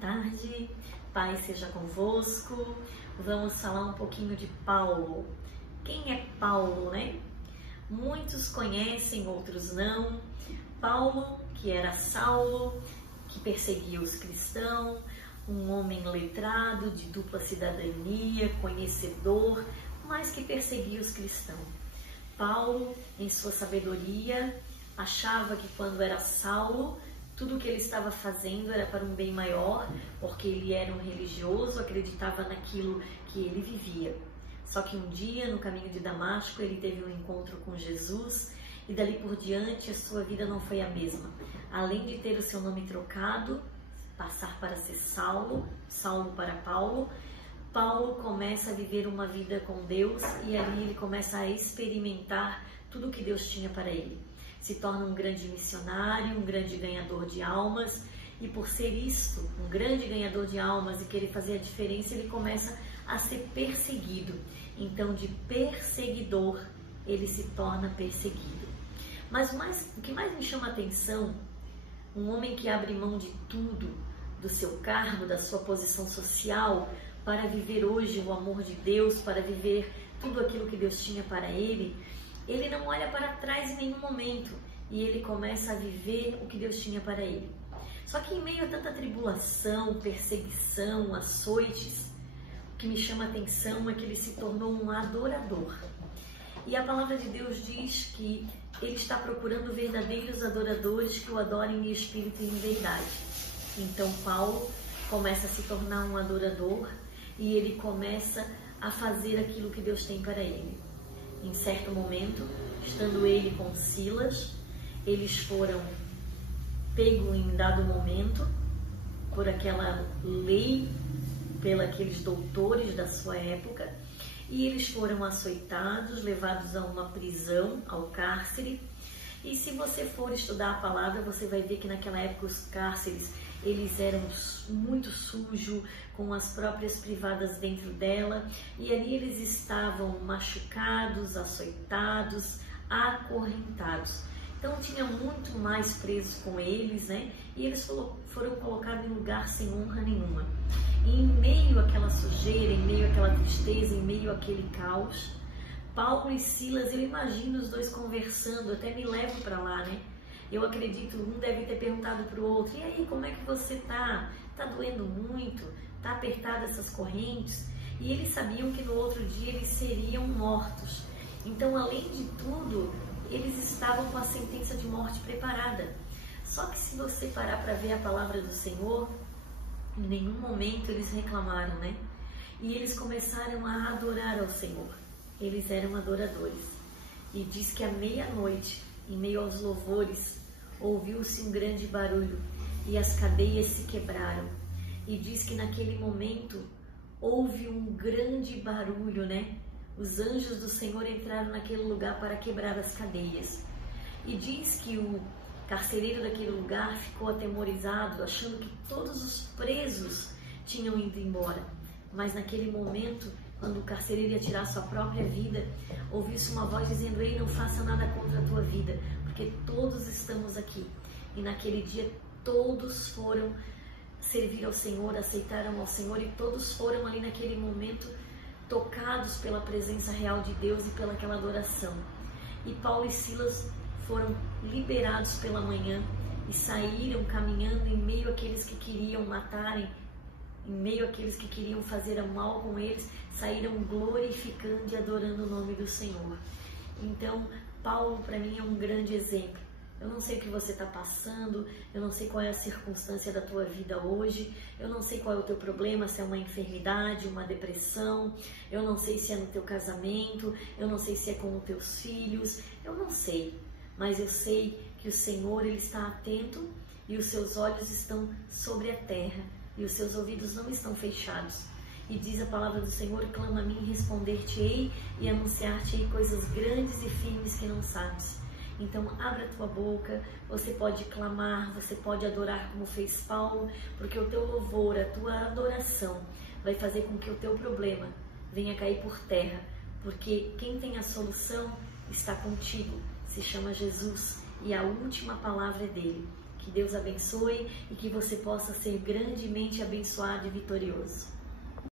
tarde, Pai seja convosco. Vamos falar um pouquinho de Paulo. Quem é Paulo, né? Muitos conhecem, outros não. Paulo, que era Saulo, que perseguia os cristãos, um homem letrado, de dupla cidadania, conhecedor, mas que perseguia os cristãos. Paulo, em sua sabedoria, achava que quando era Saulo, tudo o que ele estava fazendo era para um bem maior, porque ele era um religioso, acreditava naquilo que ele vivia. Só que um dia, no caminho de Damasco, ele teve um encontro com Jesus e dali por diante a sua vida não foi a mesma. Além de ter o seu nome trocado, passar para ser Saulo, Saulo para Paulo, Paulo começa a viver uma vida com Deus e ali ele começa a experimentar tudo o que Deus tinha para ele. Se torna um grande missionário, um grande ganhador de almas, e por ser isto, um grande ganhador de almas e querer fazer a diferença, ele começa a ser perseguido. Então, de perseguidor, ele se torna perseguido. Mas o que mais me chama a atenção, um homem que abre mão de tudo, do seu cargo, da sua posição social, para viver hoje o amor de Deus, para viver tudo aquilo que Deus tinha para ele, ele não olha para trás em nenhum momento e ele começa a viver o que Deus tinha para ele. Só que em meio a tanta tribulação, perseguição, açoites, o que me chama a atenção é que ele se tornou um adorador. E a palavra de Deus diz que ele está procurando verdadeiros adoradores que o adorem em espírito e em verdade. Então Paulo começa a se tornar um adorador e ele começa a fazer aquilo que Deus tem para ele. Em certo momento, estando ele com Silas, eles foram pegos em dado momento por aquela lei, pelos doutores da sua época, e eles foram açoitados, levados a uma prisão, ao cárcere. E se você for estudar a palavra, você vai ver que naquela época os cárceres, eles eram muito sujos, com as próprias privadas dentro dela, e ali eles estavam machucados, açoitados, acorrentados. Então tinha muito mais presos com eles, né? E eles foram colocados em lugar sem honra nenhuma. E em meio àquela sujeira, em meio àquela tristeza, em meio àquele caos, Paulo e Silas, eu imagino os dois conversando, até me levo para lá, né? Eu acredito, um deve ter perguntado para o outro, e aí, como é que você tá? Tá doendo muito? Tá apertada essas correntes? E eles sabiam que no outro dia eles seriam mortos. Então, além de tudo, eles estavam com a sentença de morte preparada. Só que se você parar para ver a palavra do Senhor, em nenhum momento eles reclamaram, né? E eles começaram a adorar ao Senhor. Eles eram adoradores. E diz que à meia-noite, em meio aos louvores, ouviu-se um grande barulho e as cadeias se quebraram. E diz que naquele momento houve um grande barulho, né? Os anjos do Senhor entraram naquele lugar para quebrar as cadeias. E diz que o carcereiro daquele lugar ficou atemorizado, achando que todos os presos tinham ido embora. Mas naquele momento, quando o carcereiro ia tirar sua própria vida, ouviu-se uma voz dizendo: ei, não faça nada contra a tua vida, porque todos estamos aqui. E naquele dia todos foram servir ao Senhor, aceitaram ao Senhor, e todos foram ali naquele momento tocados pela presença real de Deus e pelaquela adoração. E Paulo e Silas foram liberados pela manhã e saíram caminhando em meio àqueles que queriam matarem, em meio àqueles que queriam fazer mal com eles, saíram glorificando e adorando o nome do Senhor. Então, Paulo para mim é um grande exemplo. Eu não sei o que você está passando, eu não sei qual é a circunstância da tua vida hoje, eu não sei qual é o teu problema, se é uma enfermidade, uma depressão, eu não sei se é no teu casamento, eu não sei se é com os teus filhos, eu não sei. Mas eu sei que o Senhor, Ele está atento e os seus olhos estão sobre a terra e os seus ouvidos não estão fechados. E diz a palavra do Senhor: clama a mim, responder-te-ei e anunciar-te-ei coisas grandes e firmes que não sabes. Então abra a tua boca, você pode clamar, você pode adorar como fez Paulo, porque o teu louvor, a tua adoração vai fazer com que o teu problema venha cair por terra, porque quem tem a solução está contigo, se chama Jesus, e a última palavra é dele. Que Deus abençoe e que você possa ser grandemente abençoado e vitorioso.